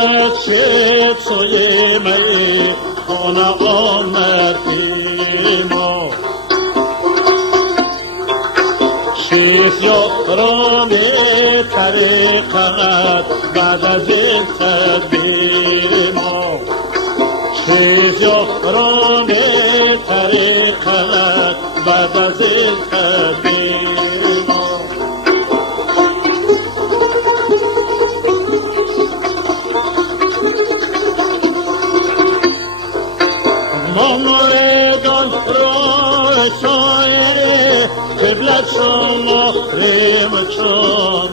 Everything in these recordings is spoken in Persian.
بچه توی می خانه آمدیم ما شیف یاران طریقت بعد از این تدبیر ما شیف یاران طریقت بعد از این تدبیر ما ما مردان رای سایر قبلت شما ریم چون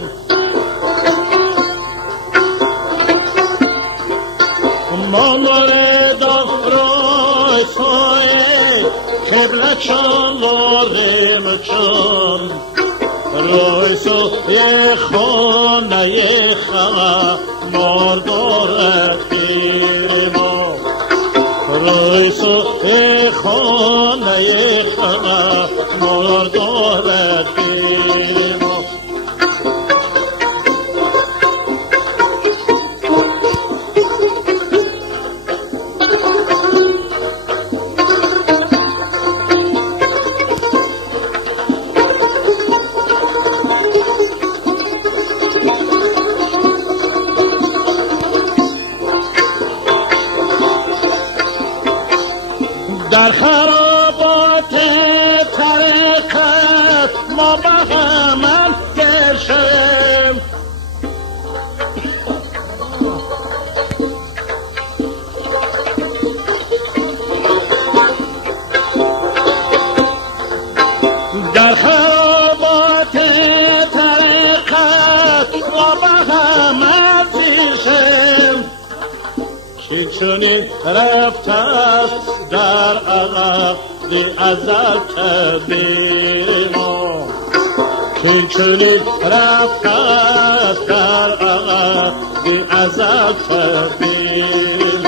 ما مردان رای سایر قبلت شما ریم چون رای سوی خانه خما مردارد گیر ما رای سوی خانه خما مردارد گیر ما در خرابات طریقت ما به هم گیر شویم در خرابات طریقت ما به هم گیر شویم که چونین رفته است در عقب ازل تدبیر ما که چونین رفته است در عقب ازل تدبیر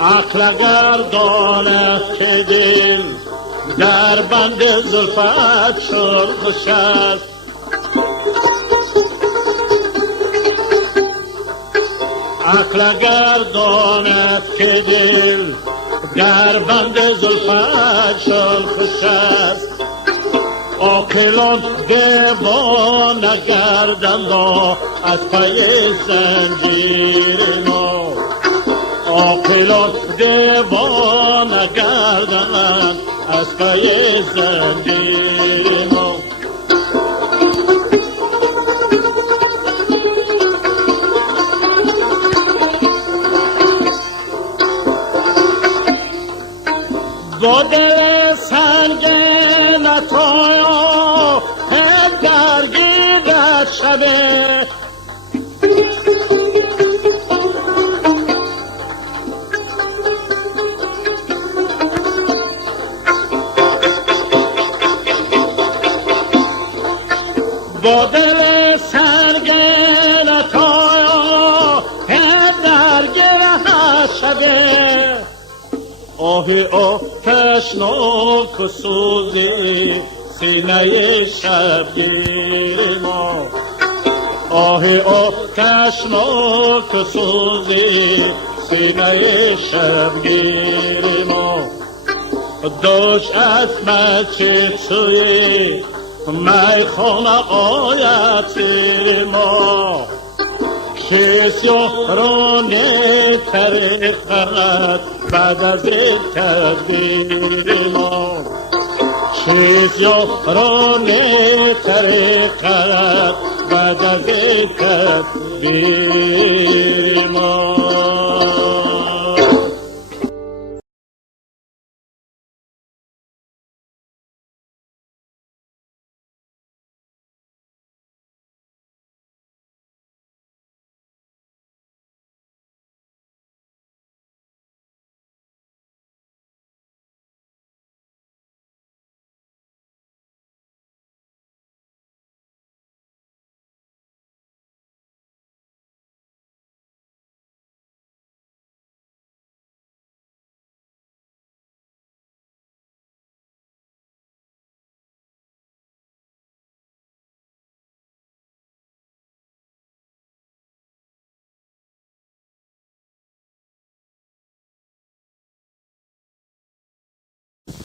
عقل اگر داند که دل در بند زلفت شرخش است عقل اگر داند که دل در بند زلفت شرخش است عاقلان دیوانه گردند از پی زنجیر ما عاقلان دیوانه گردند از پی زنجیر ما با دل سنگین تویا درگیرد شبه با دل سنگین تویا درگیرد شبه آهی آتشناک و سوزی سینه شبگیر ما آهی آتشناک و سوزی سینه شبگیر ما داشت از مچه توی میخانه آید سیر ما کس یاران طریقت بعد از تدبیر ما کس یاران طریقت بعد از تدبیر ما